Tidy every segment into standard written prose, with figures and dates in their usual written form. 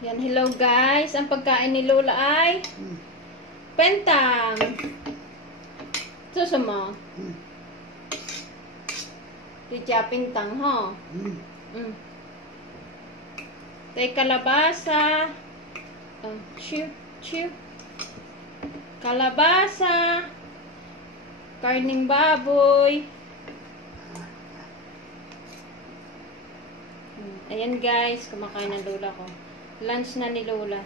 Yan, hello guys. Ang pagkain ni Lola ay pentang. Susuma. Ticha pintang, ho. Tay kalabasa. Chew. Kalabasa. Karning baboy. Ayan guys, kumakain ng Lola ko. Lunch na ni Lola.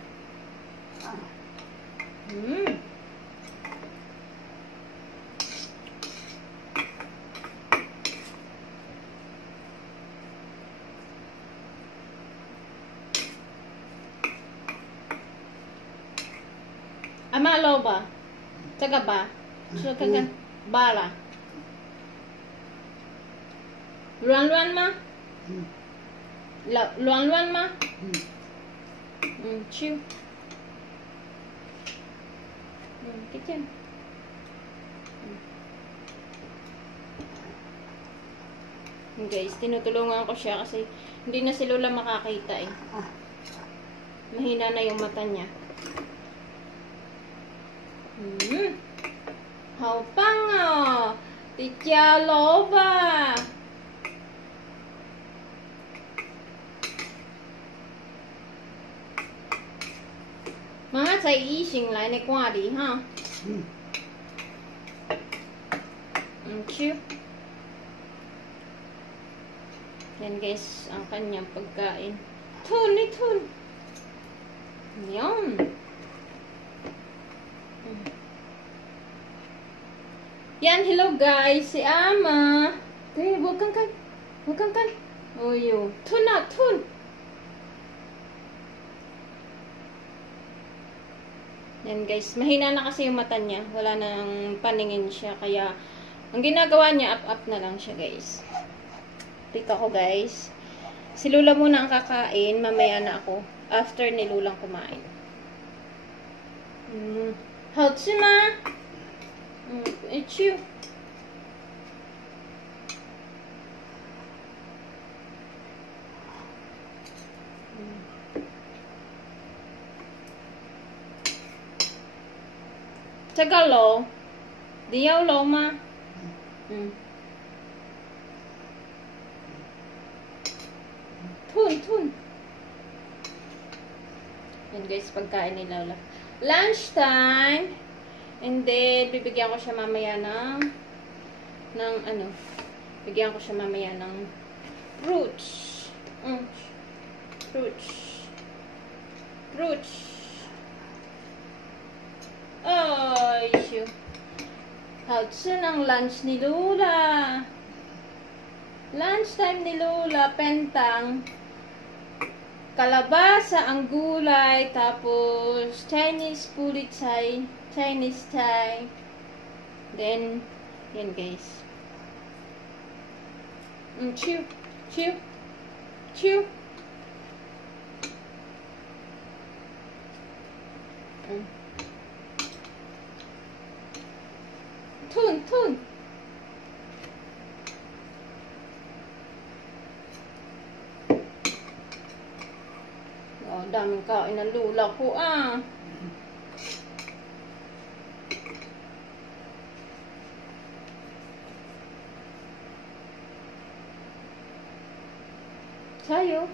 Ama loba. Taga ba? So taga bala. Luan ma? Luan ma? Chew. Kitchen. Guys, tinutulungan ko siya kasi hindi na si Lola makakita eh. Mahina na yung mata niya. How pang Ticha Loba. Mga sa ising lai ni kwa di ha. Chew. Yan guys, ang kanyang pagkain. Tun. Yum. Yan, hello guys, si Ama. Tay, huwag kang kan. Oyo, tun. Yan guys, mahina na kasi yung mata niya. Wala nang paningin siya. Kaya, ang ginagawa niya, up na lang siya guys. Tika ko guys. Si Lola muna ang kakain. Mamaya na ako. After ni Lolang kumain. Hautsuma! Chew. Tagalo. Diyaw lo ma. Tun. Yan guys, pagkain ni Lola. Lunch time. And then, bibigyan ko siya mamaya ng bigyan ko siya mamaya ng fruits. Fruits. Ay, siyo. How's ang lunch ni Lola? Lunch time ni Lola, pentang. Kalabasa ang gulay, tapos Chinese pulicay, Chinese Thai. Then, yan guys. Chew. Tun. Oh, daming kain ng Lola ko Sayo.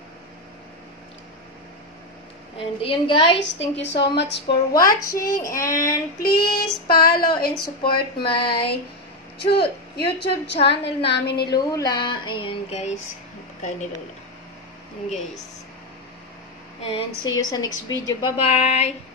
And yun guys, thank you so much for watching, and please follow and support my YouTube channel namin ni Lola. Ayan guys, pagkain ni Lola. Ayan guys. And see you sa next video. Bye-bye!